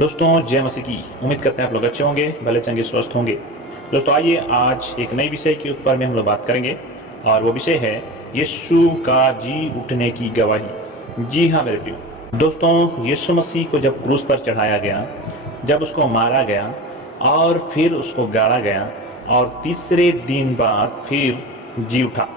दोस्तों जय मसीह की। उम्मीद करते हैं आप लोग अच्छे होंगे, भले चंगे स्वस्थ होंगे। दोस्तों आइए आज एक नए विषय के ऊपर में हम लोग बात करेंगे और वो विषय है यीशु का जी उठने की गवाही। जी हाँ मेरे प्रियो दोस्तों, यीशु मसीह को जब क्रूस पर चढ़ाया गया, जब उसको मारा गया और फिर उसको गाड़ा गया और तीसरे दिन बाद फिर जी उठा,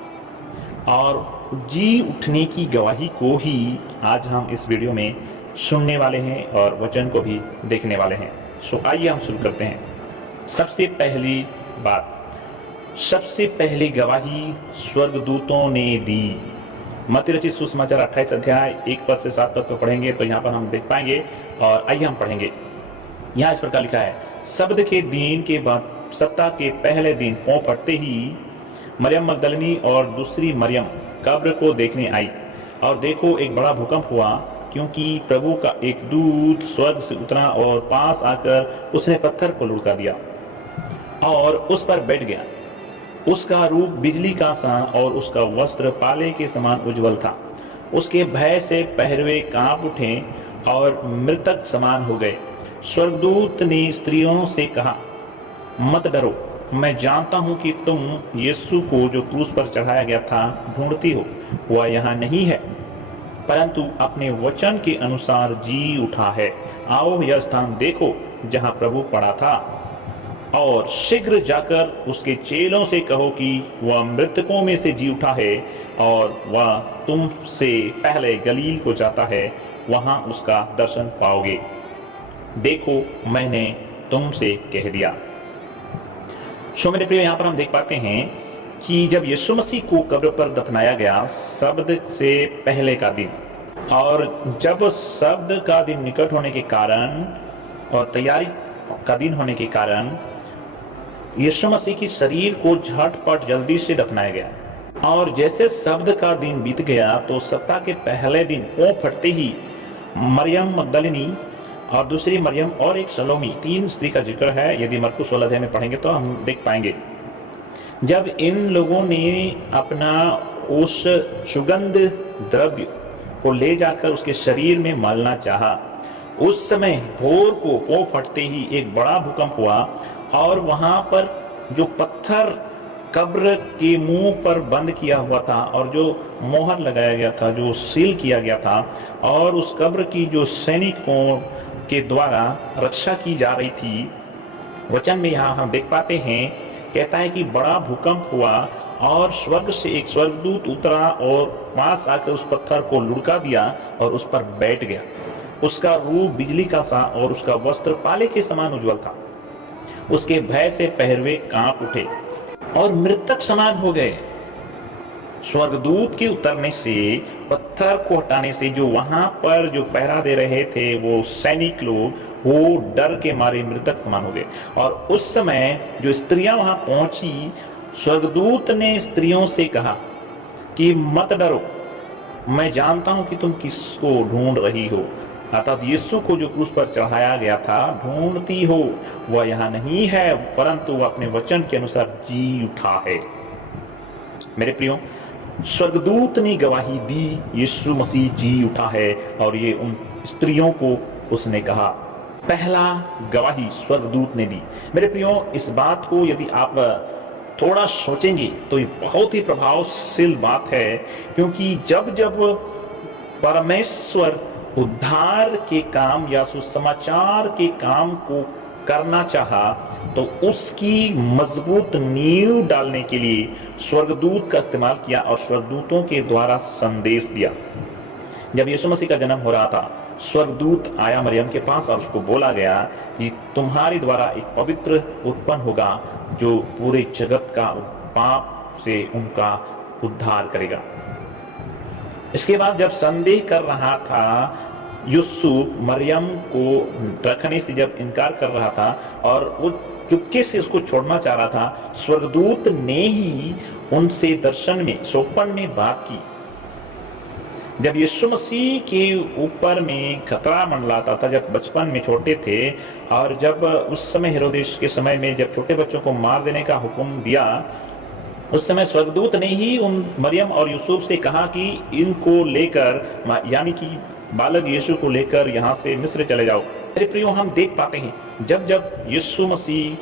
और जी उठने की गवाही को ही आज हम इस वीडियो में सुनने वाले हैं और वचन को भी देखने वाले हैं। सो आइए हम शुरू करते हैं। सबसे पहली बात, सबसे पहली गवाही स्वर्गदूतों ने दी। मत्ती रचित सुसमाचार 28 अध्याय 1 पद से 7 पद को पढ़ेंगे तो यहाँ पर हम देख पाएंगे, और आइए हम पढ़ेंगे। यहाँ इस प्रकार लिखा है, शब्द के दिन के बाद सप्ताह के पहले दिन पौ फटते ही मरियम मगदलिनी और दूसरी मरियम कब्र को देखने आई, और देखो एक बड़ा भूकंप हुआ, क्योंकि प्रभु का एक दूत स्वर्ग से उतरा और पास आकर उसने पत्थर को लुढ़का दिया और उस पर बैठ गया। उसका रूप बिजली का सा और उसका वस्त्र पाले के समान उज्जवल था। उसके भय से पहरवे कांप उठे और मृतक समान हो गए। स्वर्गदूत ने स्त्रियों से कहा, मत डरो, मैं जानता हूं कि तुम यीशु को जो क्रूस पर चढ़ाया गया था ढूंढती हो। वह यहाँ नहीं है, परंतु अपने वचन के अनुसार जी उठा है। आओ यह स्थान देखो जहां प्रभु पड़ा था, और शीघ्र जाकर उसके चेलों से कहो कि वह मृतकों में से जी उठा है, और वह तुमसे पहले गलील को जाता है, वहां उसका दर्शन पाओगे। देखो मैंने तुमसे कह दिया। सो मेरे प्रिय, यहाँ पर हम देख पाते हैं कि जब यीशु मसीह को कब्र पर दफनाया गया शब्द से पहले का दिन, और जब शब्द का दिन निकट होने के कारण और तैयारी का दिन होने के कारण यीशु मसीह की शरीर को झटपट जल्दी से दफनाया गया। और जैसे शब्द का दिन बीत गया तो सप्ताह के पहले दिन पौ फटते ही मरियम मगदलिनी और दूसरी मरियम और एक सलोमी, 3 स्त्री का जिक्र है। यदि मरकुस 16 अध्याय में पढ़ेंगे तो हम देख पाएंगे, जब इन लोगों ने अपना उस सुगंध द्रव्य को ले जाकर उसके शरीर में मलना चाहा, उस समय भोर को पौ फटते ही एक बड़ा भूकंप हुआ, और वहां पर जो पत्थर कब्र के मुंह पर बंद किया हुआ था और जो मोहर लगाया गया था, जो सील किया गया था, और उस कब्र की जो सैनिकों के द्वारा रक्षा की जा रही थी, वचन में यहाँ हम देख पाते हैं, कहता है कि बड़ा भूकंप हुआ और स्वर्ग से एक स्वर्गदूत उतरा और पास आकर उस पत्थर को लुढ़का दिया और उस पर बैठ गया। उसका रूप बिजली का सा और उसका वस्त्र पाले के समान उज्जवल था। उसके भय से पहरवे कांप उठे और मृतक समान हो गए। स्वर्गदूत के उतरने से, पत्थर को हटाने से, जो वहां पर जो पहरा दे रहे थे वो सैनिक लोग, वो डर के मारे मृतक समान हो गए। और उस समय जो स्त्रियां वहां पहुंची, स्वर्गदूत ने स्त्रियों से कहा कि मत डरो, मैं जानता हूं कि तुम किसको ढूंढ रही हो, अर्थात यीशु को जो क्रूस पर चढ़ाया गया था ढूंढती हो। वह यहाँ नहीं है, परंतु वह अपने वचन के अनुसार जी उठा है। मेरे प्रियो, स्वर्गदूत ने गवाही दी, यीशु मसीह जी उठा है, और ये उन स्त्रियों को उसने कहा। पहला गवाही स्वर्गदूत ने दी। मेरे प्रियो, इस बात को यदि आप थोड़ा सोचेंगे तो ये बहुत ही प्रभावशील बात है, क्योंकि जब जब परमेश्वर उद्धार के काम या सुसमाचार के काम को करना चाहा तो उसकी मजबूत नींव डालने के लिए स्वर्गदूत का इस्तेमाल किया और स्वर्गदूतों के द्वारा संदेश दिया। जब यीशु मसीह का जन्म हो रहा था, स्वर्गदूत आया मरियम के पास और उसको बोला गया कि तुम्हारे द्वारा एक पवित्र उत्पन्न होगा जो पूरे जगत का पाप से उनका उद्धार करेगा। इसके बाद जब संदेह कर रहा था, यूसुफ मरियम को रखने से जब इनकार कर रहा था और वो चुपके से उसको छोड़ना चाह रहा था, स्वर्गदूत ने ही उनसे दर्शन में, स्वप्न में बात की। जब यीशु मसीह के ऊपर में खतरा मंडलाता था, जब बचपन में छोटे थे, और जब उस समय हेरोदेस के समय में जब छोटे बच्चों को मार देने का हुक्म दिया, उस समय स्वर्गदूत ने ही उन मरियम और यूसुफ से कहा कि इनको लेकर, यानी कि बालक यीशु को लेकर यहाँ से मिस्र चले जाओ, मेरे प्रियो, हम देख पाते हैं जब जब यीशु मसीह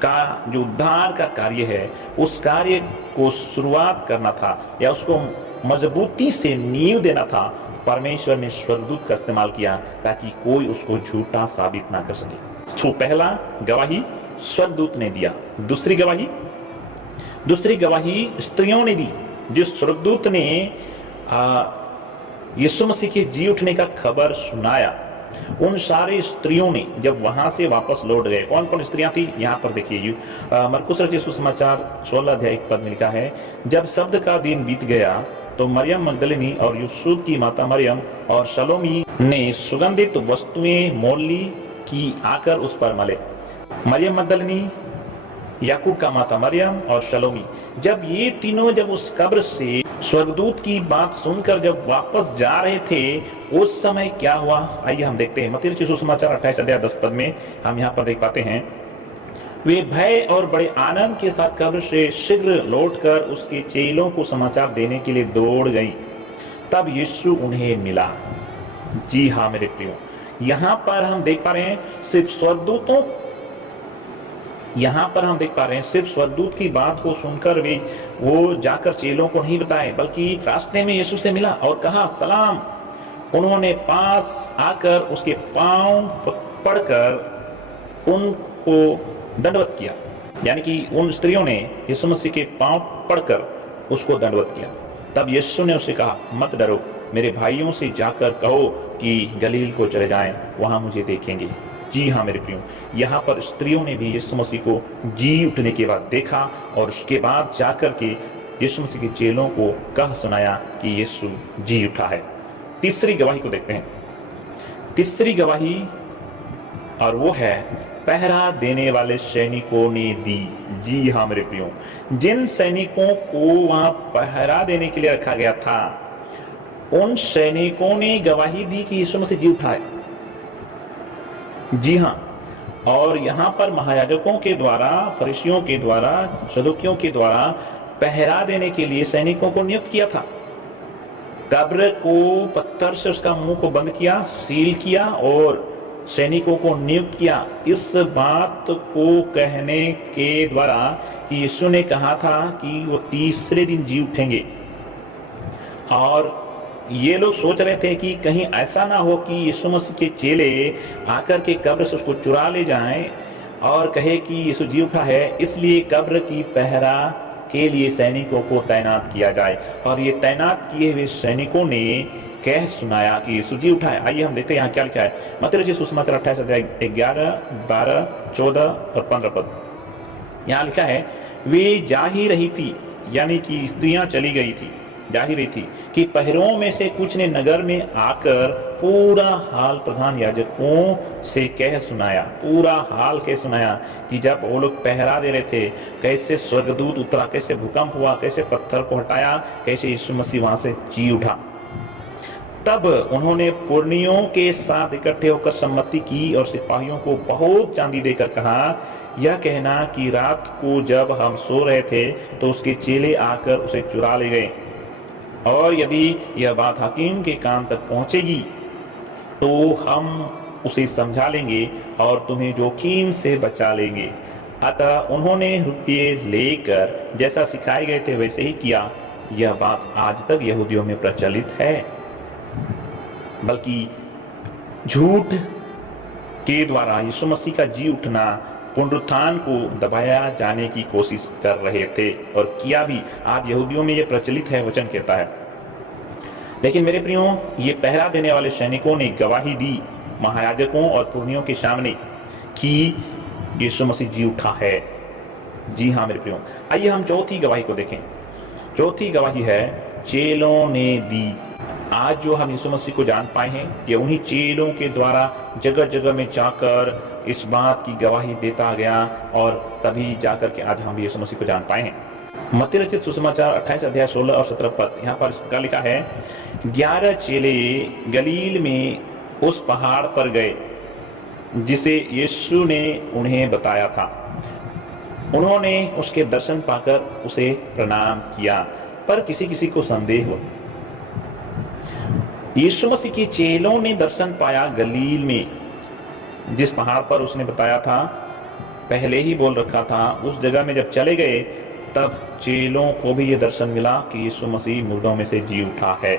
का जो उद्धार का कार्य है, उस कार्य को शुरुआत करना था या उसको मजबूती से नींव देना था, परमेश्वर ने स्वर्गदूत का इस्तेमाल किया ताकि कोई उसको झूठा साबित ना कर सके। तो पहला गवाही स्वर्गदूत ने दिया। दूसरी गवाही स्त्रियों ने दी। जिस स्वर्गदूत ने यीशु मसीह के जी उठने का खबर सुनाया, उन सारे स्त्रियों ने जब वहां से वापस लौट गए, कौन कौन स्त्रियां थी यहाँ पर देखिए, मरकुस रचित सुसमाचार 16 अध्याय 1 पद में लिखा है, जब शब्द का दिन बीत गया तो मरियम मगदलिनी और यूसुफ की माता मरियम और सलोमी ने सुगंधित वस्तुएं मोल ली कि आकर उस पर मले। मरियम मगदलिनी, याकूब का माता मरियम और सलोमी, जब ये तीनों जब उस कब्र से स्वर्गदूत की बात सुनकर जब वापस जा रहे थे, उस समय क्या हुआ, आइए हम देखते हैं। मत्ती रचित सुसमाचार 28 अध्याय 10 पद में हम यहाँ पर देख पाते हैं, वे भय और बड़े आनंद के साथ कब्र से शीघ्र लौटकर उसके चेलों को समाचार देने के लिए दौड़ गई। तब यीशु उन्हें मिला। जी हाँ मेरे प्रियो, यहाँ पर हम देख पा रहे हैं सिर्फ स्वर्गदूत की बात को सुनकर वे वो जाकर चेलों को नहीं बताए, बल्कि रास्ते में यीशु से मिला और कहा सलाम। उन्होंने पास आकर उसके पांव पकड़कर उनको दंडवत किया, यानी कि उन स्त्रियों ने यीशु मसीह के पांव पकड़कर उसको दंडवत किया। तब यीशु ने उसे कहा, मत डरो, मेरे भाइयों से जाकर कहो कि गलील को चले जाएं, वहां मुझे देखेंगे। जी हाँ मेरे प्रियो, यहाँ पर स्त्रियों ने भी यीशु मसीह को जी उठने के बाद देखा और उसके बाद जाकर के यीशु मसीह के चेलों को कह सुनाया कि यीशु जी उठा है। तीसरी गवाही को देखते हैं। तीसरी गवाही, और वो है पहरा देने वाले सैनिकों ने दी। जी हाँ मेरे प्रियो, जिन सैनिकों को वहां पहरा देने के लिए रखा गया था, उन सैनिकों ने गवाही दी कि यीशु मसीह जी उठा है। जी हाँ, और यहाँ पर महायाजकों के द्वारा, फरीसियों के द्वारा, सदूकियों के द्वारा पहरा देने के लिए सैनिकों को नियुक्त किया था। कब्र को पत्थर से उसका मुंह को बंद किया, सील किया और सैनिकों को नियुक्त किया, इस बात को कहने के द्वारा कि यीशु ने कहा था कि वो तीसरे दिन जी उठेंगे। और ये लोग सोच रहे थे कि कहीं ऐसा ना हो कि यीशु मसीह के चेले आकर के कब्र से उसको चुरा ले जाएं और कहे कि यीशु जी उठा है, इसलिए कब्र की पहरा के लिए सैनिकों को तैनात किया जाए। और ये तैनात किए हुए सैनिकों ने कह सुनाया कि यीशु जी उठा है। आइए हम देखते हैं यहाँ क्या लिखा है। मत्ती रचित सुसमाचार 28 अध्याय 11, 12, 14 और 15 पद। यहाँ लिखा है, वे जा ही रही थी, यानी कि स्त्रियां चली गई थी, जा ही रही थी कि पहरों में से कुछ ने नगर में आकर पूरा हाल प्रधान याजकों से कह सुनाया। पूरा हाल कह सुनाया कि जब वो लोग पहरा दे रहे थे, कैसे स्वर्गदूत उतरा, कैसे भूकंप हुआ, कैसे पत्थर को हटाया, कैसे यीशु मसीह वहां से जी उठा। तब उन्होंने पुरनियों के साथ इकट्ठे होकर सम्मति की और सिपाहियों को बहुत चांदी देकर कहा, यह कहना कि रात को जब हम सो रहे थे तो उसके चेले आकर उसे चुरा ले गए, और यदि यह बात हकीम के कान तक पहुंचेगी तो हम उसे समझा लेंगे और तुम्हें जोखिम से बचा लेंगे। अतः उन्होंने रुपये लेकर जैसा सिखाए गए थे वैसे ही किया। यह बात आज तक यहूदियों में प्रचलित है। बल्कि झूठ के द्वारा यीशु मसीह का जी उठना, पुनरुत्थान को दबाया जाने की कोशिश कर रहे थे और किया भी। आज यहूदियों में यह प्रचलित है, वचन कहता है। लेकिन मेरे प्रियो, ये पहरा देने वाले सैनिकों ने गवाही दी महायाजकों और पुरनियों के सामने कि यीशु मसीह जी उठा है। जी हाँ मेरे प्रियो, आइए हम चौथी गवाही को देखें। चौथी गवाही है चेलों ने दी। आज जो हम यीशु मसीह को जान पाए हैं, ये उन्हीं चेलों के द्वारा जगह जगह में जाकर इस बात की गवाही देता गया और तभी जाकर के आज हम यीशु मसीह को जान पाए हैं। मत्ती रचित सुसमाचार 28 अध्याय 16 और 17 पद, यहाँ पर इसका लिखा है, 11 चेले गलील में उस पहाड़ पर गए जिसे यीशु ने उन्हें बताया था। उन्होंने उसके दर्शन पाकर उसे प्रणाम किया, पर किसी किसी को संदेह हुआ। यीशु मसीह के चेलों ने दर्शन पाया गलील में, जिस पहाड़ पर उसने बताया था, पहले ही बोल रखा था, उस जगह में जब चले गए तब चेलों को भी ये दर्शन मिला कि यीशु मसीह मुर्दों में से जी उठा है।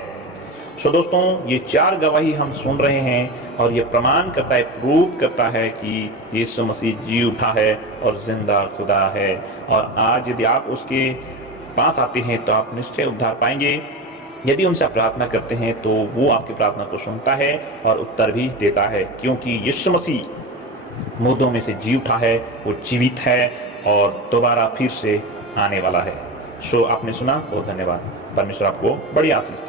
सो दोस्तों, ये 4 गवाही हम सुन रहे हैं और ये प्रमाण करता है, प्रूव करता है कि यीशु मसीह जी उठा है और जिंदा खुदा है। और आज यदि आप उसके पास आते हैं तो आप निश्चय उद्धार पाएंगे। यदि उनसे आप प्रार्थना करते हैं तो वो आपकी प्रार्थना को सुनता है और उत्तर भी देता है, क्योंकि यीशु मसीह मुर्दों में से जी उठा है, वो जीवित है और दोबारा फिर से आने वाला है। सो आपने सुना, बहुत धन्यवाद। परमेश्वर आपको बड़ी आशीष दे।